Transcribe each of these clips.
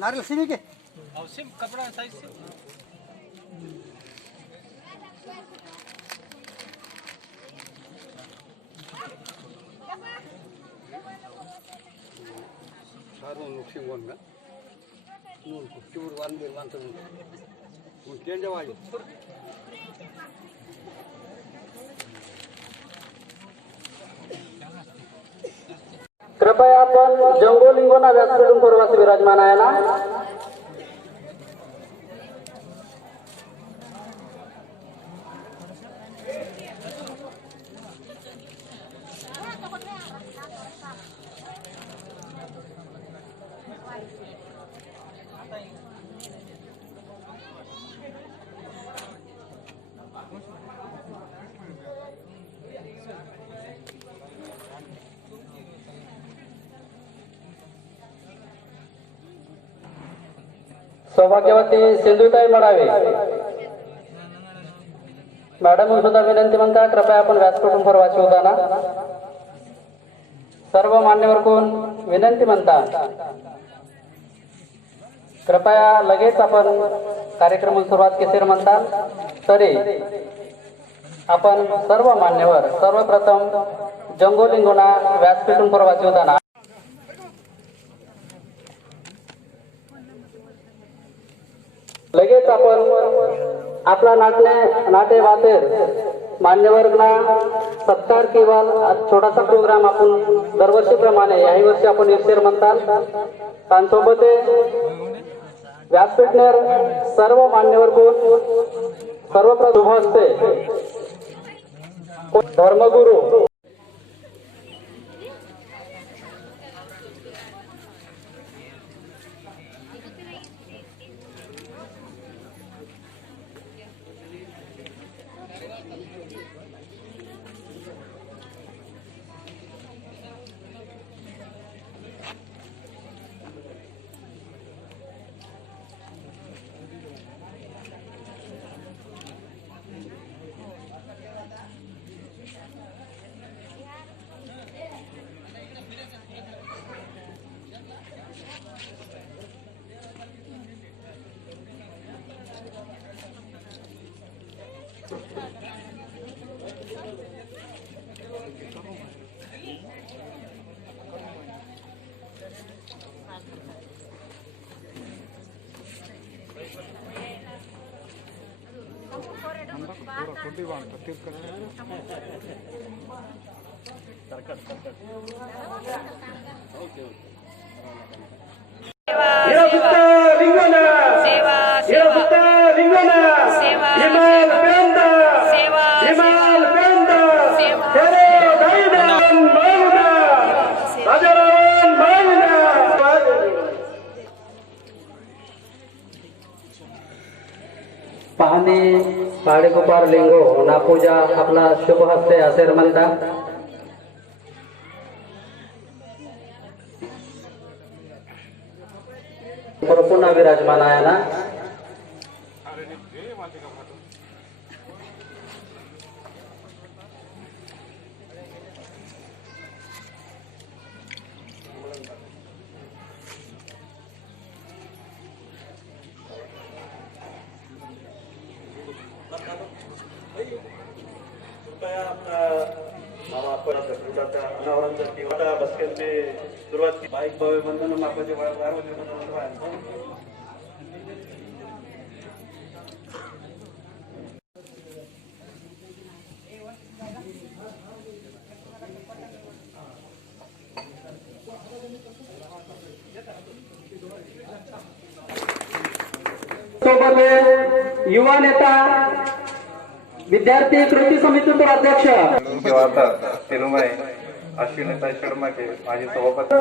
नारियल सिमी के सिम कपड़ा साइज से सारों नुक्सी वन में नून कुछ वन में वन तो उनके जवाब कृपया आपण जंगोलिंगोना व्यासपीठून पूर्वास विराजमान आहे ना. सौभाग्यवती सिंधुताई मडावे मॅडम सुद्धा विनंती म्हणता कृपया आपण व्यासपीठून परवाची होताना. सर्व मान्यवर कोण विनंती म्हणता कृपया लगेच आपण कार्यक्रम सुरुवात केसर म्हणतात तरी आपण सर्व मान्यवर सर्वप्रथम जंगोलिंगोना व्यासपीठून परवाची होताना लगेच आपण आपला नाटे वातेर मान्यवर्गना सत्कार किंवा छोटासा प्रोग्राम आपण दरवर्षीप्रमाणे याही वर्षी आपण इर्षेर म्हणतात त्यांसोबत व्यासपीठनेर सर्व मान्यवर कोण सर्वप्रथम उभं असते धर्मगुरू पाहणे साडेगोपार लिंगो नापूजा आपला शुभ हस्ते असेर म्हणतात पुन्हा विराजमान आहे ना सुरुवात बाईक बंधन मापाचे सोबत युवा नेता विद्यार्थी कृती समितीचे अध्यक्ष तिरुमय अश्विनीताई शर्मा के माजी सभापती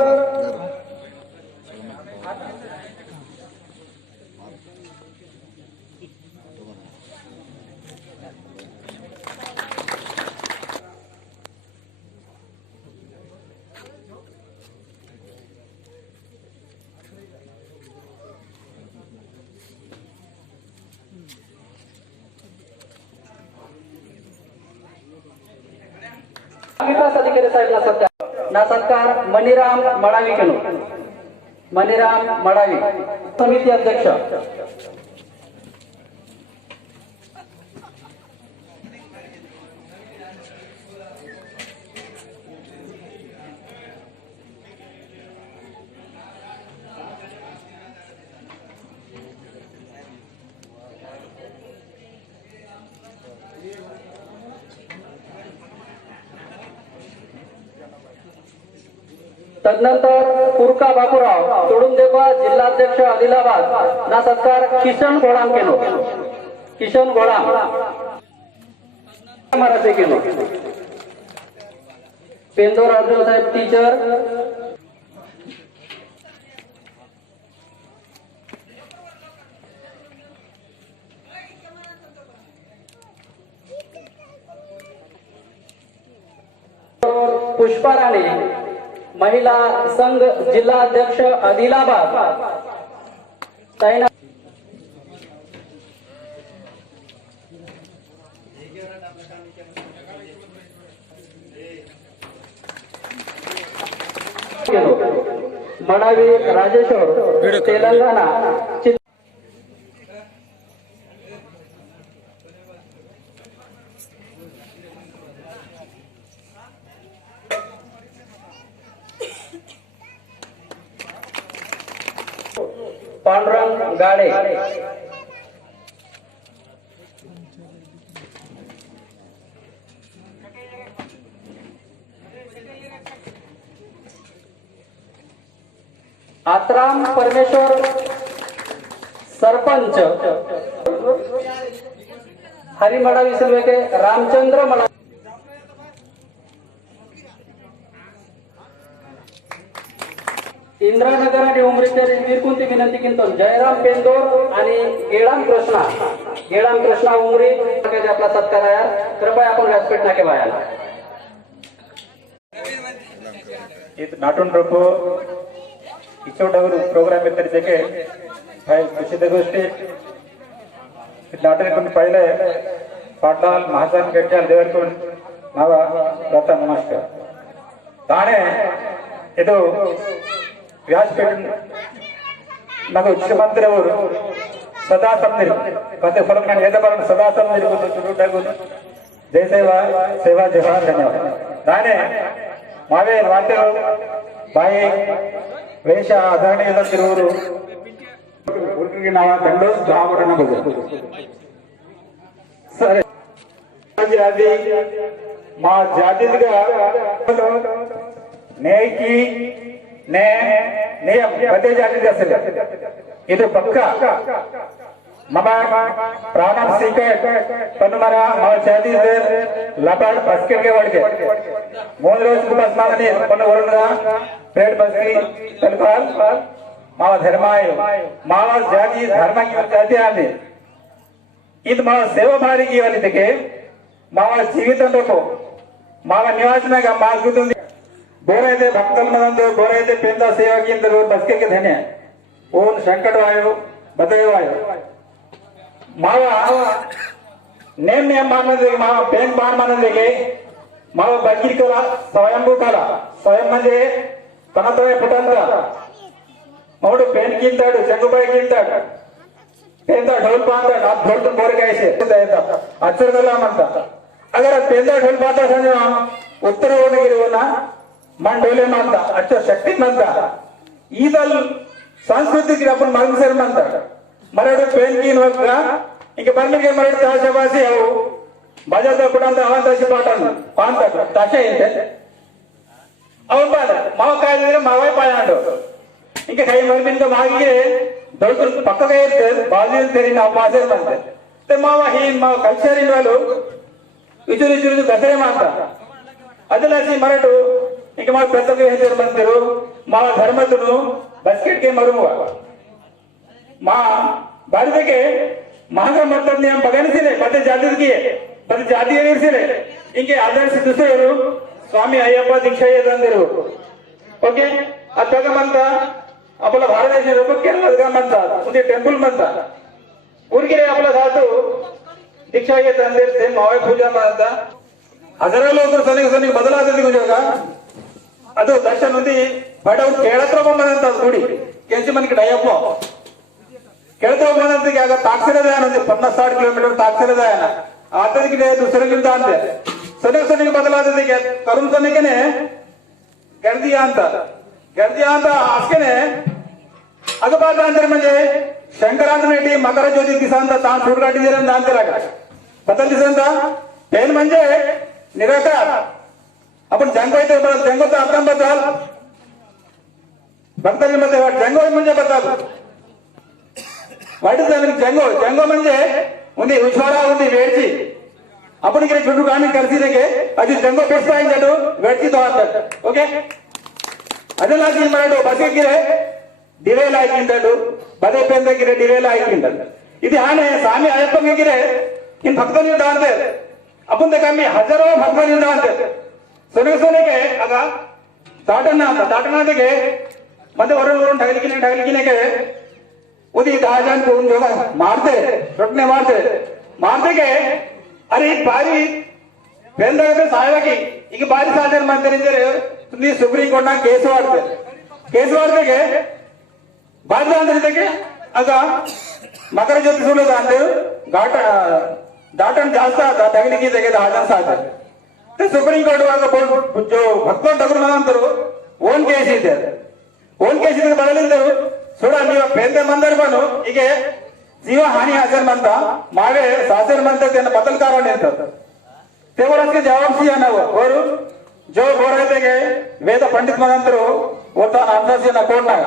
विकास अधिकारी साहेब ना सत्कार मणिराम मडावी केलो मणिराम मडावी समिती अध्यक्ष तदनंतर पुरका बापूराव तोडुंदेबा जिल्हाध्यक्ष आदिलाबाद ना सत्कार किशन घोडाम केलो किशन घोडाम मराठे केलो पेंदोर अर्जुन साहेब टीचर पुष्पा राणे महिला संघ जिल्हा अध्यक्ष आदिलाबाद मडावी राजेश्वर तेलंगणा पांडुरंग गाडे, आत्राम परमेश्वर सरपंच, हरिमडा विसलवेके रामचंद्र मला, इंद्रानगर आणि उमरीच्या निर्कुंती विनंती किंतून जयराम पेंदोर आणि गेळाम कृष्णा उमरी आपला सत्कार आहे. कृपया आपण व्यासपीठ नाके व्हायला नाटून प्रभू इचोटगरू प्रोग्राम इतरिके काही प्रसिद्ध गोष्टी नाटक पहिले पाटाल महाजन गड्याल देवरकून नावा प्रथम नमस्कार ताणे ಇದು ವ್ಯಾಸಪೀಠ ನಗು ಮುಖ್ಯಮಂತ್ರಿಯವರು ಸದಾ ಸಮನಿರು ಮತ್ತೆ ಫಲಕ ನಾನು ಎದ ಬರಲು ಸದಾ ಸಮನಿರು ಚುರುಟಾಗು ಜಯ ಸೇವಾ ಜವಾನ್ ಧನ್ಯವಾದ ತಾನೇ ಮಾವೇ ವಾರ್ತೆಗಳು ಬಾಯಿ ವೇಷ ಆಧರಣೆಯಿಂದ ತಿರುವರು ಹುಡುಗರಿಗೆ ನಾವು ದಂಡೋ ಧಾವಡನ ಬದು ಸರಿ ಜಾತಿ మా జాతిగా నేకి నియम ప్రతి జాతి ఇది పక్క మమ ప్రాణం సీకే పన్నుమర మా జాతి లబాడ్ బస్కెట్ಗೆ ಒಳಗೆ 3 రోజుకు ಬಸ್ಮಾಗನೆ ಪನ್ನ ವರುಣ ಪೇಡ್ ಬಸ್ಕಿ ತಲಪಾಲ್ ಮಾವ ಧರ್ಮಾಯ ಮಾವ ಜಾತಿ ಧರ್ಮಕ್ಕೆ ಜಾತಿ ಆನೆ ಇದು ಮಾವ ಸೇವಾ ಭಾರಿಗೆ ವಾಲಿದಕ್ಕೆ మావ జీవితంలో మావ నివాసనగా మాగుతుంది ಬೋರೈತೆ ಭಕ್ತಲ್ ಮನಂದು ಬೋರೈತೆ ಪೇಂದ ಸೇವಕಿಂದರು ಬಸ್ಕೆಗೆ ಧನ್ಯ ಓನ್ ಸಂಕಟವಾಯು ಬದಯವಾಯು ಮಾವ ನೇಮ್ मानंदगे माव पेन बाण मानंदगे माव बकीर कला स्वयंभू कला स्वयं म्हणजे तनतोय फुटंत मौडू पेन किंताडू जंगुबाई किंताडू पेंदा ढोल पांदा आप ढोल तुम बोर कैसे अक्षर कला म्हणता अगर पेंदा ढोल पाता समझो उत्तर होना मन ढोले मानता अच्छा शक्ति मानता ईदल संस्कृति अपन मगसर मानता मराठी पेन की इंक बर्मिगे मराठी ताशाभाषी अವು बजाता कुडांत अवांताशी पाठन पांता ताशा येते ಅವನ್ ಬಾದ ಮಾವ ಕಾಯಿದ್ರೆ ಮಾವೈ ಪಾಯಾಂಡು इंक कई मर्मिन का मागे दौड़ पक्का इर्ते बाजू तेरी ना पासे बनते ते मावा ही माव कल्चर इन वालों इचुरी इचुरी दसरे मानता अदलासी मराठू इंक माव प्रत्येक हेजर बनतेरो माव धर्मतुनु बस्केट के मरुवा मा भारत के महागा मतलब ने हम बगन सिले पते जाति की पते जाति सिले इंके आदर्श दूसरे स्वामी अय्यप्पा दीक्षा ये दंदेरो ओके अतः मनता आपला भारत देश रूप केरळ म्हणतात म्हणजे टेम्पल म्हणतात उरगिरे आपला धातू दीक्षा घेत अंदर से मावळ पूजा म्हणतात हजारो लोक सनिक बदलाते गुजोगा ಅದು ದರ್ಶನ ఉంది ಬಟ್ ಅವ್ರು ಕೇಳತ್ರ ಬಂದಂತ ಗುಡಿ ಕೆಂಚಿ ಮನಿಗೆ ಡಯಪ್ಪ ಕೇಳತ್ರ ಬಂದಂತ ಆಗ ತಾಕ್ಷರದ ಅನ್ನೋದು 50-60 ಕಿಲೋಮೀಟರ್ ತಾಕ್ಷರದ ಅನ್ನ ಆತನಿಗೆ दुसऱ्याಗಿಂತ ಅಂತೆ ಸನಿಕ ಬದಲಾದಕ್ಕೆ ಕರುಣ ಸನಿಕನೆ गर्दिया ಅಂತ ಅಸ್ಕೆನೆ अगबाद अंदर म्हणजे शंकरांत रेड्डी मकर ज्योती दिसांत ताण सूट काढीर अंतराग बदल दिसंत पेन म्हणजे निराकार आपण जंगोयते जंगोचा अर्थान बद्दल भक्तांमध्ये जंगो म्हणजे बद्दल वाईट झालं जंगो म्हणजे उंदी उछवाडा उंदी वेडची आपण इकडे छोटू कामी करसी रे अजी जंगो बेस्ट आहे वेडची तो ओके ಅದೆಲ್ಲಾಗಿ ಮಾಡೋ ಬಸಗಿರೆ ದಿವೇಲ ಹಾಕಿಂದಡು ಬದೆ ಪೆಂದಗಿರೆ ದಿವೇಲ ಹಾಕಿಂದಡು ಇದು ಆನೆ ಸ್ವಾಮಿ ಅಯ್ಯಪ್ಪನಿಗೆ ಇನ್ ಭಕ್ತನಿಂದ ಅಂತೆ ಅಪ್ಪಂದ ಕಮ್ಮಿ ಹಜಾರೋ ಭಕ್ತನಿಂದ ಅಂತೆ ಸೊನೆಗೆ ಆಗ ದಾಟನಾದಿಗೆ ಮತ್ತೆ ಹೊರಗೆ ढगलिकिने उदी 10 जन को उन जगह मारते रोकने मारते के अरे बारी पेंदगते सायवाकी ಈಗ ಬಾರಿ ಸಾಧನೆ ಮಾಡ್ತಾರೆ तुम्ही सुप्रीम कोर्ट ना केस वाढते बाजू अंदर आग मकर ज्योति सुलभ अंदर दाटन जास्त आता दगलिकी 10 जन साधन ते सुप्रीम कोर्ट जो भक्त डगरू अंतर ओन केस बदलिंदरू सोडा ನೀವು ಬೇಂದೆ ಮಂದರ್ ಬನು ಈಗ ಜೀವ हानि हाजर म्हणता मागे सासर म्हणतात त्यांना बदल कारण येतात तेवढाच जवाब सी ना और जो बोलते के वेद पंडित मगंतरू होता अंदाज कोण ना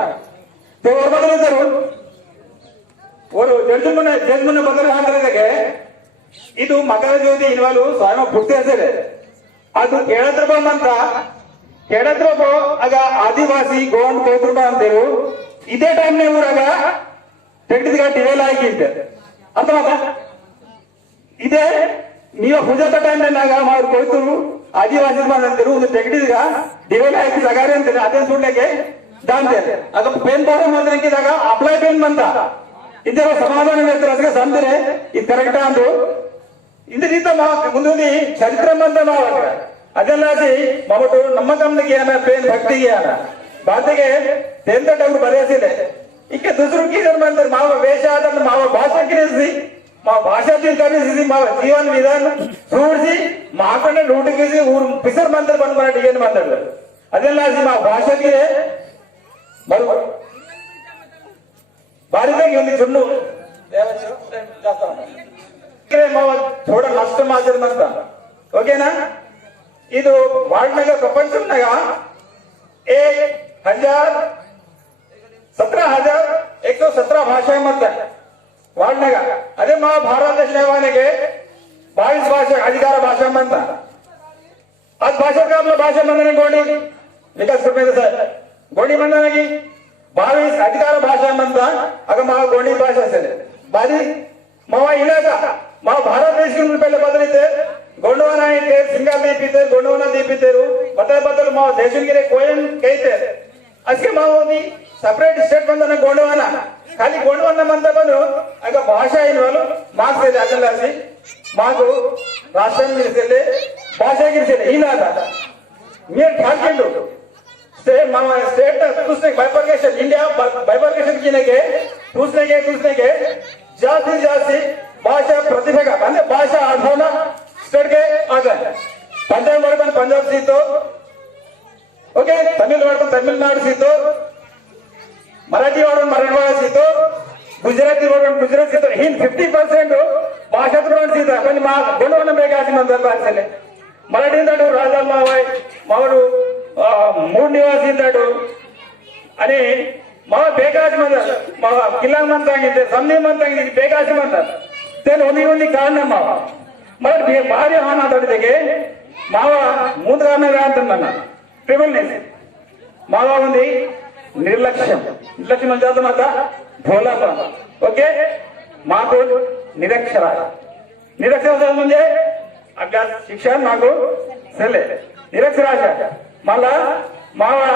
ते और बदलताరు और ಜಡ್ಜ್ಮೆಂಟ್ ಬದಲ ಹಾಕಿದಾಗ ಇದು ಮಕರ ಜ್ಯೋತಿ ಇನ್ವಾಲು ಸ್ವಯಂ ಪುಟ್ಟಿ ಹೆಸರು ಅದು ಕೇಳದ್ರೊಬ್ಬ ಆಗ ಆದಿವಾಸಿ ಗೋಂಡ್ ಕೋತೃಬ ಅಂತೇರು ಇದೇ ಟೈಮ್ ನೇ ಊರಾಗ ತೆಗೆದಿಗ ಡಿವೇಲ್ ಆಗಿದ್ದೆ ಅಥವಾ ಇದೇ ನೀವು ಹುಜತ ಟೈಮ್ ನಾಗ ಮಾಡು ಕೋಯ್ತು ಆದಿವಾಸಿ ಅಂತೇರು ಒಂದು ತೆಗೆದಿಗ ಡಿವೇಲ್ ಆಗಿ ಸಗಾರಿ ಅಂತಾರೆ ಅದೇ ಸುಳ್ಳೆಗೆ ದಾಂತೆ ಆಗ ಪೇನ್ ಬಾರ ಮಂದಿದಾಗ ಅಪ್ಲೈ ಪೇನ್ ಬಂತ ಇದರ ಸಮಾಧಾನ ವ್ಯಕ್ತರಿಗೆ ಸಂದರೆ ಇದು ಕರೆಕ್ಟ್ ಅಂದು ಇಂದ ರೀತ ಮುಂದೆ ಚರಿತ್ರ ಮಂದ ಮಾವ ಅದೆಲ್ಲಾಸಿ ಮಮಟು ನಮ್ಮ ಗಮನಿಗೆ ಏನ ಪೇನ್ ಭಕ್ತಿಗೆ ಏನ ಬಾತೆಗೆ ತೆಂದಟ ಅವರು ಬರೆಸಿದೆ ಇಕ್ಕೆ ದುಸರು ಕೀದರ್ ಮಾಡ್ತಾರೆ ಮಾವ ವೇಷ ಆದನ್ನು ಮಾವ ಭಾಷೆ ಕಿರಿಸಿ ಮಾವ ಭಾಷಾ ಕಲಿಸಿ ಮಾವ ಜೀವನ ವಿಧಾನ ಸೂಡಿಸಿ ಮಾಕೊಂಡ ರೂಟಿಗೆ ಊರು ಪಿಸರ್ ಮಂತ್ರ ಬಂದ್ಬಾರ ಏನು ಮಾತಾಡೋದು ಅದೆಲ್ಲಾಸಿ ಮಾವ ಭಾಷೆಗೆ ಬರುವ ಬಾರಿದಾಗಿ ಒಂದು ಚುಣ್ಣು ಥೋಡ ನಷ್ಟ ಮಾತಾಡ್ಮಂತ ಓಕೆನಾ ಇದು ವರ್ಲ್ಡ್ನಾಗ ಪ್ರಪಂಚನಾಗ 17,117 ಭಾಷೆ ಮತ್ತೆ ವರ್ಲ್ಡ್ನಾಗ ಅದೇ ಮಾ ಭಾರತ ದೇಶವಾನೆಗೆ 22 ಭಾಷೆ ಅಧಿಕಾರ ಭಾಷೆ ಅಂತ आज भाषा का आपला भाषा मंडळ गोडी विकास करण्याचं सर गोडी मंडळाची 22 अधिकार भाषा म्हणता अगं मा गोडी भाषा असेल बारी मावा इलाका मा भारत देश के पहले बदलते गोंडवाना इते सिंगाल नहीं पीते गोंडवाना नहीं पीते बदल मा देशन के कोयन कहते असके मावोदी सेपरेट स्टेट ಬಂದನ गोंडवाना खाली गोंडवाना म्हणता पण अग भाषा इनवालो मार्क्स ಇದೆ ಅದಲ್ಲಾಸಿ ಮಾಗು ರಾಷ್ಟ್ರ ಮಿಲಿಸಲೆ ಭಾಷೆ ಗಿರಿಸಲೆ ಇಲಾದ ಮಿಯರ್ ಠಾಕೆಂಡು स्टेट मामा स्टेट दूसरे बाइफर्केशन इंडिया बाइफर्केशन कीनेगे दूसरे के जास्ती भाषा प्रतिभा का ಅಂದ್ರೆ ಭಾಷಾ ಆಧಾರನ स्टेट के आगे पंजाब वर्गन पंजाब सीतो ओके तमिल वर्गन तमिलनाडु सीतो मराठी वर्गन मराठवाडा सीतो गुजराती वर्गन गुजरात सीतो हिंद 50% भाषा प्रमाण सीता पण मा गोंडवाना बेगासी मंदर भाषेले मराठी दाडू राजाल मावय मावरू मूळ निवासी दाडू आणि माव बेगासी मंदर माव किल्ला म्हणतांगिते समनी म्हणतांगिते बेगासी मंदर तेल ಒಂದು ಕಾರಣ ಮಾವ మరి భారీ హాన దడిదెಗೆ మావ ముందుగానే రాంతన్న ట్రిబుల్ నెస్ మావ ఉంది నిర్లక్ష్యం అంటే మాత భోలాప ఓకే మాకు నిరక్షర म्हणजे अभ्यास शिक्षण मागू सले निरक्षराश मला मावा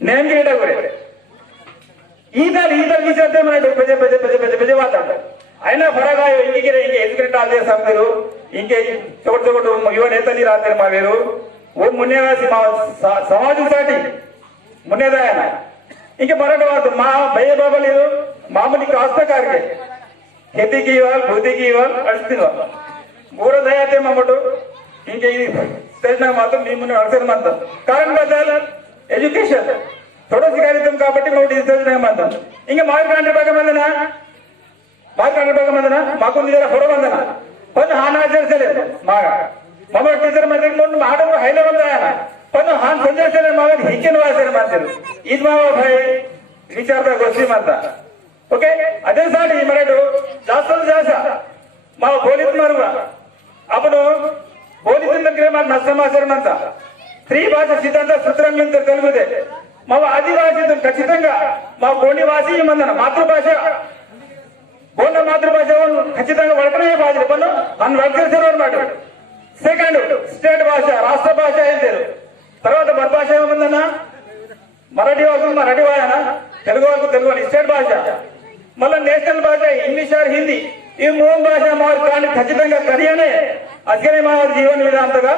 नेमके इडगुरे ಈದಲ್ ವಿಚಾರತೆ ಮಾಡಿ ಪಜೆ ಮಾತಾಡ್ತಾರೆ అయినా ఫరగా ఇంకే ఎదుగురెట్ ఆదే సందరు ఇంకే చోటు ఇవ నేతని రాత్రి మా వేరు ఓ మున్నేవాసి మా సమాజంसाठी మున్నేదాయన ఇంకే మరొక వార్త మా భయ బాబా లేదు మామూలు కాస్తకారికి खेती वाल भूति की वाल अड़ती वाल ಮೂರ ದಯಾತೆ ಮಾಮಟು ಇಂಕೆ ಈ ಸ್ಟೇಜ್ ನಾಗ ಮಾತ್ರ ನಿಮ್ಮನ್ನು ಅಳಸರ್ ಮಾತ कारण बदल एजुकेशन थोड़ा सिखारितम కాబట్టి ನಾವು ಈ ಸ್ಟೇಜ್ ನಾಗ ಮಾತ ಇಂಗೆ ಮಾರ್ಕಾಂಡ್ರೆ ಬಗ್ಗೆ ಬಂದನಾ माकून जरा फोटो बांधना पण हा नाचले मागा मग टीचर मध्ये म्हणून मॅडम हाय लेवल जायना पण हा संजय सर मागा हिकेन वासर मानते इद मावा भाई विचारता गोष्टी मानता ओके अदे साठी मराठो जास्त मावा बोलीत मारुवा आपण बोलीत नगरे माग नसमासर म्हणता स्त्री भाषा सिद्धांत सूत्रांतर తెలుగుదే मावा आदिवासी ఖచ్చితంగా మా గోండివాసి మందన మాతృభాష बोलना मातृभाषा खचिతంగా వడకనే బాధ్యత పన్ను అన్ వర్గేశ్వర మాట సెకండ్ స్టేట్ భాష రాష్ట్ర భాష ఏంటేరు తర్వాత మన భాష ఏమందన్నా మరాఠీ వాళ్ళకు మరాఠీ వాయన తెలుగు వాళ్ళకు తెలుగు అని స్టేట్ భాష మళ్ళీ నేషనల్ భాష ఇంగ్లీష్ ఆర్ హిందీ ఈ మూడు భాష మాకు కానీ ఖచ్చితంగా కరియనే అదిగనే మా జీవన విధానంగా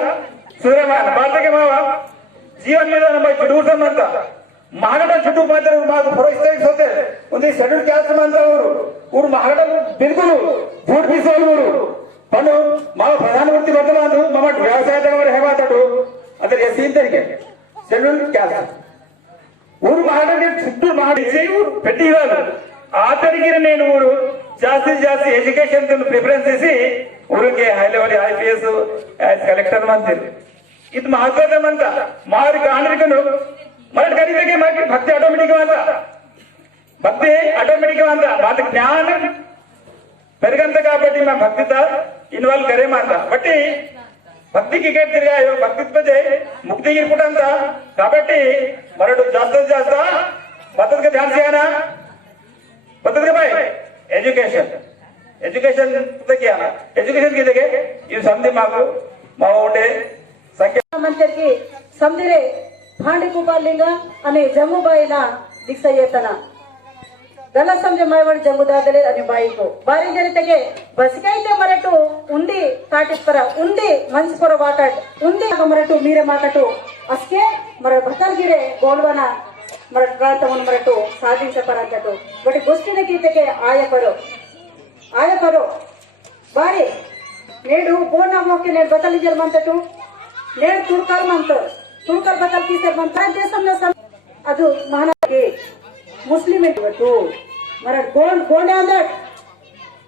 సురమాన భారతకి మా జీవన విధానం బై చుట్టూటమంతా महाराष्ट्र छुट्टू पात्र मागू फॉरेस्ट होते उन्हें शेड्यूल कास्ट मानता और महाराष्ट्र बिल्कुल फूड पीसोल पण मा प्रधानमंत्री बदल व्यवसाय हे माताडू अदर एस शेड्यूल कास्ट ఊరు మాట్లాడి చుట్టూ మాట్లాడి ఊరు పెట్టిగారు ఆఖరికి నేను ఊరు ಜಾಸ್ತಿ ಎಜುಕೇಶನ್ ಪ್ರಿಫರೆನ್ಸ್ ಇಸಿ ಊರಿಗೆ ಹೈ ಲೆವೆಲ್ IPS ಕಲೆಕ್ಟರ್ ಮಾಡ್ತೀರಿ ಇದು ಮಹತ್ವದ ಮಾರಿ ಕಾಣಿಕನು ಮರಟ್ ಕರೀಬೇಕೆ ಮಾಡಿ ಭಕ್ತಿ ಆಟೋಮೆಟಿಕ್ ಅಂತ ಮಾತು ಜ್ಞಾನ పెరగంత కాబట్టి మా భక్తితో ఇన్వాల్వ్ కరేమంత బట్టి భక్తికి తిరిగా భక్తి ముక్తి గిరుకుంటంత కాబట్టి మరడు జాస్త పద్ధతిగా ధ్యానం చేయనా पद्धत भाई एजुकेशन की जगह ये समझे माको माओटे संख्या मंत्री समझे भांडी कुपालिंग अने जम्मूबाईला दीक्षा येतना गला समझे मायवाड़ी जम्मूदादले अने बाई को बारी जरितेगे बसकैते मरटू उंडी ताटिस्पर उंडी मंचपुर वाकट उंडी मरटू मीरे माकटू अस्के मर भटलगिरे गोल्वना मर प्रांतವನ್ನು ಮರಟು ಸಾಧಿಸಪರಂತಟು ಬಟ್ ಗೋಷ್ಠಿನ ಗೀತೆಗೆ ಆಯ ಪರೋ ಬಾರಿ నేడు ಬೋನಾ ಮೋಕೆ నేను బతలి జర్మంతటు నేను ತುರ್ಕಲ್ బతల్ కిసర్ మంత దేశంలో ಅದು ಮಹಾನಾಗಿ ಮುಸ್ಲಿಂ ಇಟ್ಟು ಮರ ಗೋಂಡೆ ಅಂದಟ್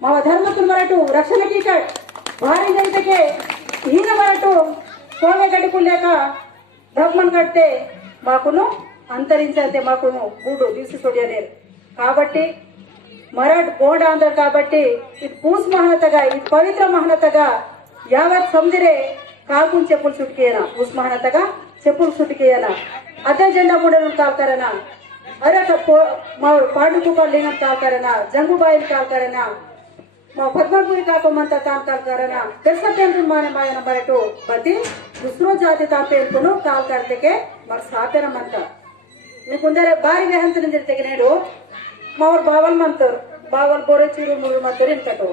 ಮಾವ ಧರ್ಮಕ್ಕೆ ಮರಟು ರಕ್ಷಣೆ ಕೀಕಟ್ ಭಾರಿ ಜನತೆಗೆ ಹೀನ ಮರಟು ಕೋಮೆ ಗಡಿಕುಲ್ಲೇಕ ಬ್ರಹ್ಮನ್ ಕಟ್ತೆ ಮಾಕುನು అంతరించంతే మాకు బూడు తీసుకొడియనేరు కాబట్టి మరాఠ్ గోండ అందరు కాబట్టి ఇది పూస్ మహనతగా ఇది పవిత్ర మహనతగా యావత్ సమదిరే కాకుని చెప్పులు చుట్టుకేయనా పూస్ మహనతగా చెప్పులు చుట్టుకేయనా అదే జెండా ముండను కాల్కరనా అరే మా పాండుకుప లింగం కాల్కరనా జంగుబాయిని కాల్కరనా మా పద్మపురి కాకమంత తాను కాల్కరనా దర్శకేంద్ర మాయన మరటు బతి దుసరో జాతి తాపేల్పును కాల్కర్తకే మరి సాపెనమంత మీకుందరే భారీ వేహంతన జరితే నేడు mower bowel Mantar bowel బోరే చీరు మురు Mantar ఇంకటో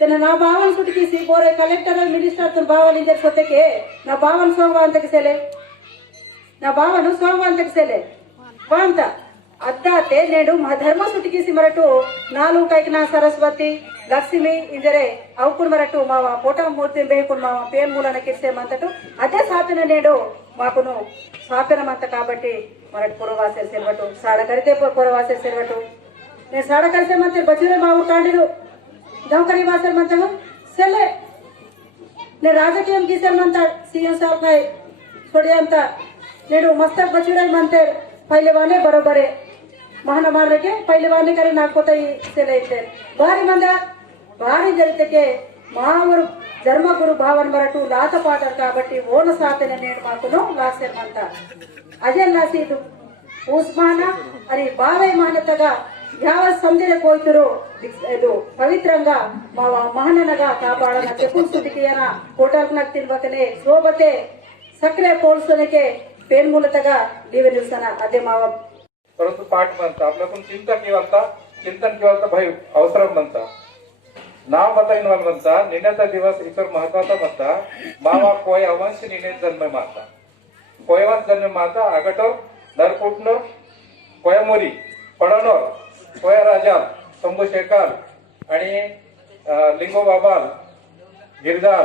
తన నా బావన్ కుటికి బోరే కలెక్టర్ మినిస్టర్ తన బావల్ ఇందర్ సొతకే నా బావన్ సోమవాంతకి సెలే నా బావను సోమవాంతకి సెలే వాంత అద్దాతే నేడు మా ధర్మ సుటికి మరటు నాలుగు కైకనా సరస్వతి లక్ష్మి ఇందరే అవుకున్ మరటు మా పోటా మూర్తి బేకున్ మా పేరు మూలన కిర్సేమంతటు అదే సాపిన నేడు మాకును సాపినమంత కాబట్టి మరటు పురవాసే సెల్వటు సాడ కరితే పురవాసే సెల్వటు నేను సాడ కలిసే మంత్రి బజూరే మా ఊరు కాండిరు దౌకరి వాసే మంతము సెల్లే నేను రాజకీయం గీసేమంత సీఎం సాబ్ కాయ్ छोड़ियंत नेडू मस्तक बचूराई मंते पहले वाले बरोबर है महानमार के पहले वाले करे नाकोता से लेते भारी मंदा भारी जरिते के मावर धर्मगुरु भावन मरटू लात पाटर काबट्टी ओन सातने नेड माकुनो लासे मंता अजय लासीदु उस्मान अरे बावे मानतगा ಯಾವ ಸಂಜೆ ಕೋಯ್ತರು ಇದು ಪವಿತ್ರಂಗ ಮಾವ ಮಹನನಗ ಕಾಪಾಡನ ಚೆಪ್ಪುಲ್ ಸುಟಿಕೆಯನ ಕೋಟಾಲ್ಕನಕ್ ತಿನ್ಬಕನೆ ಸೋಬತೆ सक्रिय पोल्सनके पेन मूलतः दिवे निवसन अदे माव परंतु पाठ म्हणता आपल्याकडून चिंतन किंवा भय अवसरम म्हणता नाव मता इन्वॉल्व म्हणता निन्याचा दिवस इतर महत्वाचा म्हणता मावा कोय अवंश निने जन्म माता कोयवंश जन्म माता आगटो नरकुटनो कोयमोरी पडणोर कोय राजा शंभू शेकाल आणि लिंगो बाबाल गिरदाल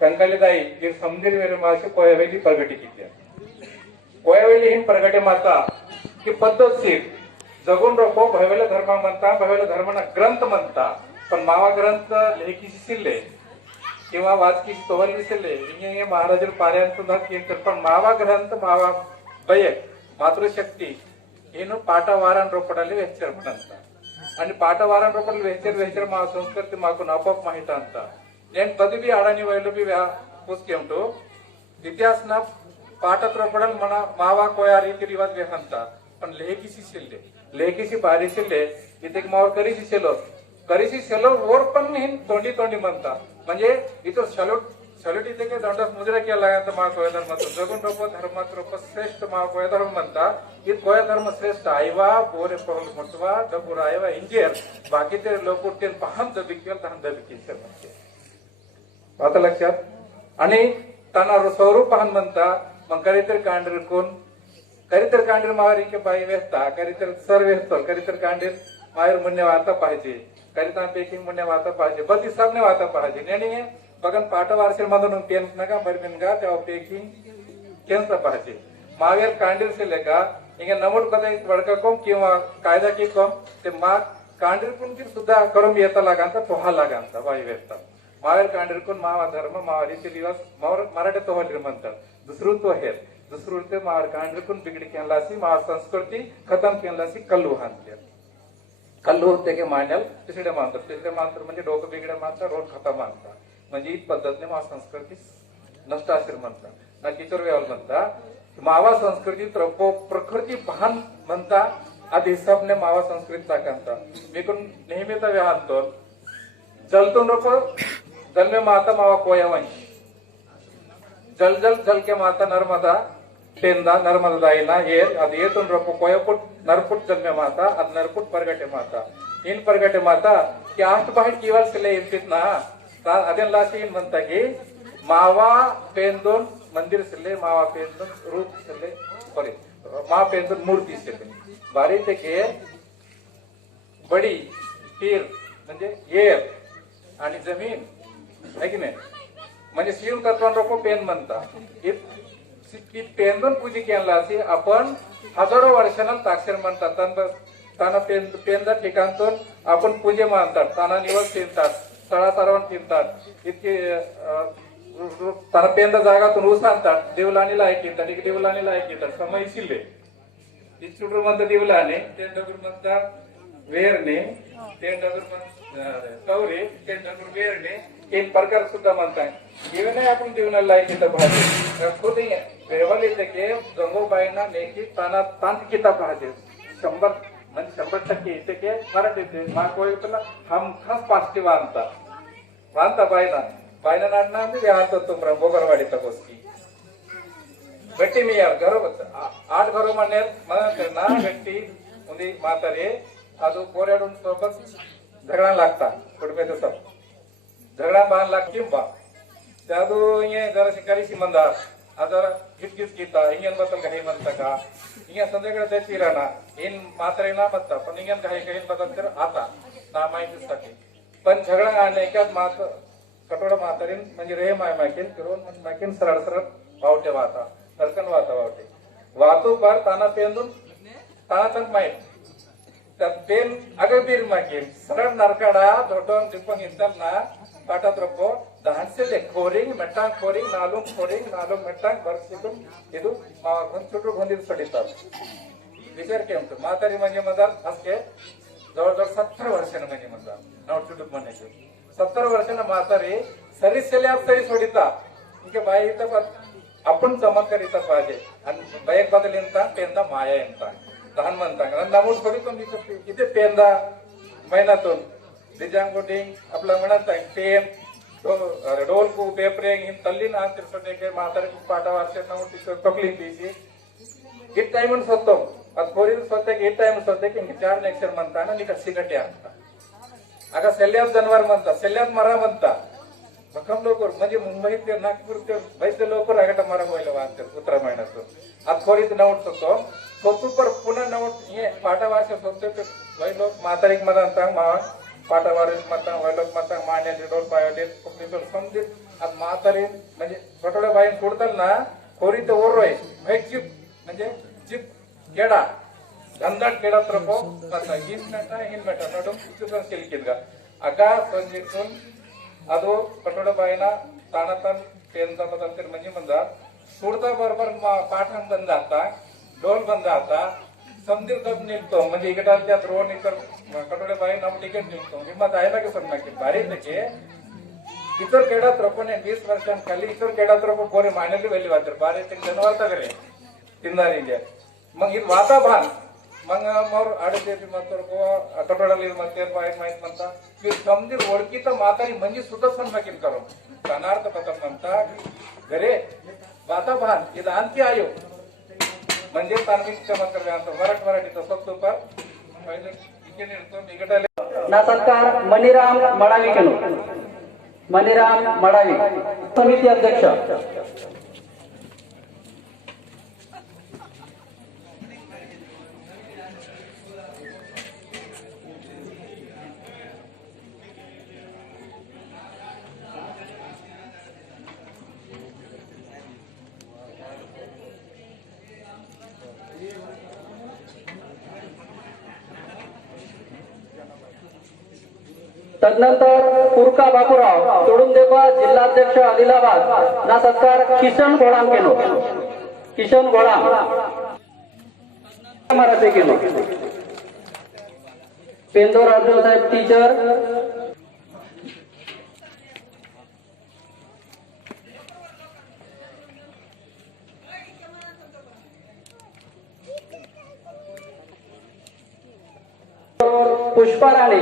कंकालीदाई गिर समदीर मेरे मासे कोयावेली प्रगटी किती कोयावेली ही प्रगटी माता की पद्धतशीर जगून रोको भयवेला धर्म म्हणता भयवेला धर्मना ग्रंथ म्हणता पण मावा ग्रंथ लेखीशी सिल्ले किंवा वाचकीशी तोवली सिल्ले इंगे महाराज पार्यांत सुद्धा पण मावा ग्रंथ मावा बयक मातृशक्ती ಏನು ಪಾಠ ವಾರನ್ ರೋಪಡಲ್ಲಿ ವೆಚ್ಚರ ಅಂತ आणि ಪಾಠ ವಾರನ್ ರೋಪಡಲ್ಲಿ ವೆಚ್ಚರ ಮಾ ಸಂಸ್ಕೃತಿ ಮಾಕು ನಾಪಪ್ ಮಾಹಿತ ಅಂತ నేను పదవి ఆడని వైలుబి పుస్తకం ఉంటూ ఇతిహాసన పాఠత్ర పడల్ మన మావా కోయా రీతి रिवाज वेहंता पण लेखीशी बारीशिल्ले इथे मावर करीशी सेलो वर पण हिन तोंडी म्हणता म्हणजे इथं सॅल्यूट इथे के दंडास मुजरा केला लागत मा कोया धर्म जगून रोप धर्मात रोप श्रेष्ठ मा कोया धर्म म्हणता इत कोया धर्म श्रेष्ठ आईवा बोरे पहल मोठवा डबुर आईवा इंजियर बाकी ते लोक ते पहन दबिकेल तहन दबिकेल म्हणते आता लक्षात आणि त्यांना स्वरूपान म्हणता मग करीतर कांडीर कोण करीतर कांडीर मावारी के बाई वेचता करीतर सर वेचतो करीतर कांडीर मायर म्हणणे वाचा पाहिजे करीता पेकिंग म्हणणे वाचा पाहिजे बदी सबने वाचा पाहिजे नेणी बघन पाठ वारसेल मधून पेन नका बरबिन गा तेव्हा पेकिंग केंद्र पाहिजे मावेर कांडीर से लेका ಹಿಂಗೆ ನಮೂಡ್ ಕದ ಬಡ್ಕಕೊಂ किंवा कायदा की कम ते मा कांडिरकुन की सुद्धा करून येतालागा ಅಂತ पोहालागा ಅಂತ बाई वेता मावेर कांडिरकुन मावा धर्म मावा रीती रिवाज मराठी तोहलीर म्हणतात दुसरू तो हे दुसरू ते मावर कांडिरकुन बिगडी केलासी मावा संस्कृती खतम केलासी कल्लू हांते कल्लू होते की मांडल तिसरे मांतर म्हणजे डोकं बिगडे मानतात रोड खतम मानतात म्हणजे ही पद्धतीने मावा संस्कृती नष्ट आशीर म्हणतात ना किचोर वेळ म्हणतात मावा संस्कृती प्रकृती भान म्हणता आधी हिसाबने मावा संस्कृती टाकता मी कोण नेहमीचा व्यवहारतो जलतो नको जल में माता मावा कोयावंश जल जल जल के माता नर्मदा पेंदा नर्मदा दाईना ये ಅದು ಏತುನ್ ರೊಪ್ಪ ಕೊಯಪುಟ್ ನರ್ಪುಟ್ ಜನ್ಮ ಮಾತಾ ಅದು ನರ್ಪುಟ್ ಪರಗಟೆ ಮಾತಾ ಇನ್ ಪರಗಟೆ ಮಾತಾ की आष्ट बाहेर किवाल सले इर्तित ना ಅದೆಲ್ಲ ಲಾಸಿ म्हणताकी मावा पेंदोन मंदिर सले मावा पेंदोन रूप सले सॉरी मावा पेंदोन मूर्ती सले बारी ते बडी पीर म्हणजे येर आणि जमीन है की नाही म्हणजे शिव तत्वान रोको पेन म्हणता की पेंदोन पूजी केला असे आपण हजारो वर्षांना ताक्षर म्हणतात ताना पेंदा ठिकाणतून आपण पूजे मानतात ताना निवास फिरतात स्थळा सारवण फिरतात इतके ताना पेंदा जागातून ऊस आणतात देवलाणीला ऐकतात एक देवलाणीला ऐकतात समय शिल्ले इच्छुटर म्हणतात देवलाने ते डगर म्हणतात वेरणे ते डगर कवरे ते डगर वेरणे एक प्रकार सुद्धा म्हणतात इवन आपण जीवनाला ऐकता पाहते खुद वेळवल येते की गंगोबाईंना नेकी ताना तांत किताब पाहते 100 म्हणजे 100% येते की मराठीत मा कोई तुला हम खास पाष्टी वांता बायना नाडना व्याहत तुमरा बोगरवाडीचा गोष्टी गट्टी मी यार घरो 8 घरो म्हणेल ना गट्टी म्हणजे म्हातारे ಅದು ಕೋರ್ಯಾಡೋನ್ ಸೋಬತ್ झगडा लागता कुटुंबे तसं झगडा बाण लागकिंबा त्यादू हिंगे जरा शिकारीशी मंदा जरा गिचगिच गीता हिंगेन बद्दल काही म्हणता का हिंगे संध्याकाळी ते फिराना इन मात्रे ना म्हणता पण हिंगेन काही बदल तर आता ना माहितीसाठी पण झगडा आणले का मात कटोडा म्हातारीन म्हणजे रे मायकीन फिरून मायकीन सरळ सरळ वावटे वाता सरकन वाता वावटे वातू पर ताना पेंदून ताना तंक माहित पेन अगबीर मागील सरळ नरकाडा दोटोन दिपंग इंतलना पाटात रप्पो दाहनसे खोरिंग मेट्टांग खोरिंग नालुंग मेट्टांग बरसितून ಇದು ಕೊಂಚುಟ್ಟು ಹೊಂದಿದ್ದು ಸಡಿತಾರೆ ವಿಚಾರ ಕೇಳ್ತು ಮಾತಾರಿ म्हणजे मदार असके जवळजवळ 70 वर्षांना म्हणजे मदार ನಾವು ಚುಟ್ಟು ಮನೆಗೆ 70 वर्षांना म्हातारी सरीसेल्या तरी सोडिता इंके बाई इथं आपण चमत्कार इथं पाहिजे आणि बाईक बदल ಎಂತ पेंदा माया ಎಂತ लहान म्हणतात नमूद थोडीतून इथे पेंदा महिन्यातून दिजांगोटिंग आपला म्हणत आहे पेन डोलकू पेपरे हिन तल्लीन अंतरसोटे के म्हातारे पाटा वारसे नमूद तिसर तकली तीसी इट टाइम सोतो ಅದು ಕೋರಿದ ಸೊತ್ತೆಗೆ ಇಟ್ ಟೈಮ್ ಸೊತ್ತೆಗೆ ಹಿಂಗೆ 4 ನೆಕ್ಸರ್ म्हणताना निका सिगटे ಅಂತ आगा सेल्यात जनावर म्हणता सेल्यात मरा म्हणता भक्कम लोक म्हणजे मुंबईत ते नागपूर ते वैद्य लोक रागट मरा होईल वांतर उत्तर महिन्यातून ಅದು ಕೋರಿದ नवट सोतो सोतू पर पुन्हा नवट हे पाटा वारसे सोते वै लोक म्हातारीक मदा ಅಂತ पाटा वारस म्हणता वै लोक म्हणता मान्याचे डोल पायले कुठे समजित ಅದು म्हातारी म्हणजे छोटोड्या बाईन सोडताल ना खोरी ते ओरोय चिप म्हणजे चिप केडा गंधाट केडा तरपो आता हिन मेटा नडून चिकन सिल्किंगा आगा संजीतून ಅದು ಕಟ್ಟೋಡ ಬಾಯಿನ ತಾಣತನ್ पेनचा बदल म्हणजे म्हणतात सोडता बरोबर पाठान बंद आता डोल बंद आता समजीर कप निघतो म्हणजे इकडाच्या रोड इतर कटोडे बाई नव तिकीट निघतो हिंमत आहे ना की समजा की बारी त्याचे इतर केडा त्रपणे 20 वर्षांखाली इतर केडा त्रप बोरे मानेली वेली वाटर बारे ते जनवर तगरे तिंदारीचे मग ही वाता भान मग मोर आडते मात्र कटोडाली मात्र बाई माहित म्हणता की समजीर ओळखीत म्हातारी म्हणजे सुद्धा सन्माकिन करो कानार्थ पतम म्हणता घरे वाता भान ಇದು ಅಂತ್ಯ ಆಯೋ म्हणजे तांत्रिक चमत्कार ಅಂತ मराठीत सोपतो पर पहिले इथे निरतो निगडले ना सत्कार मणिराम मडावी केलो मणिराम मडावी समिती अध्यक्ष तदनंतर पुरका बापूराव तोडुंदेबा जिल्हाध्यक्ष आदिलाबाद ना सत्कार किशन घोळाम केलो. किशन घोळाम मराठी केलो. पेंदोर अर्जुन साहेब टीचर. पुष्पा राणे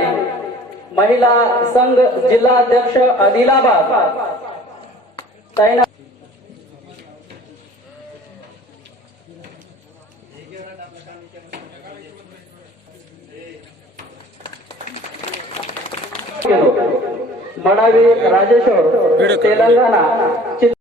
महिला संघ जिल्हा अध्यक्ष आदिलाबाद. ताईना मडावी राजेश्वर तेलंगणा.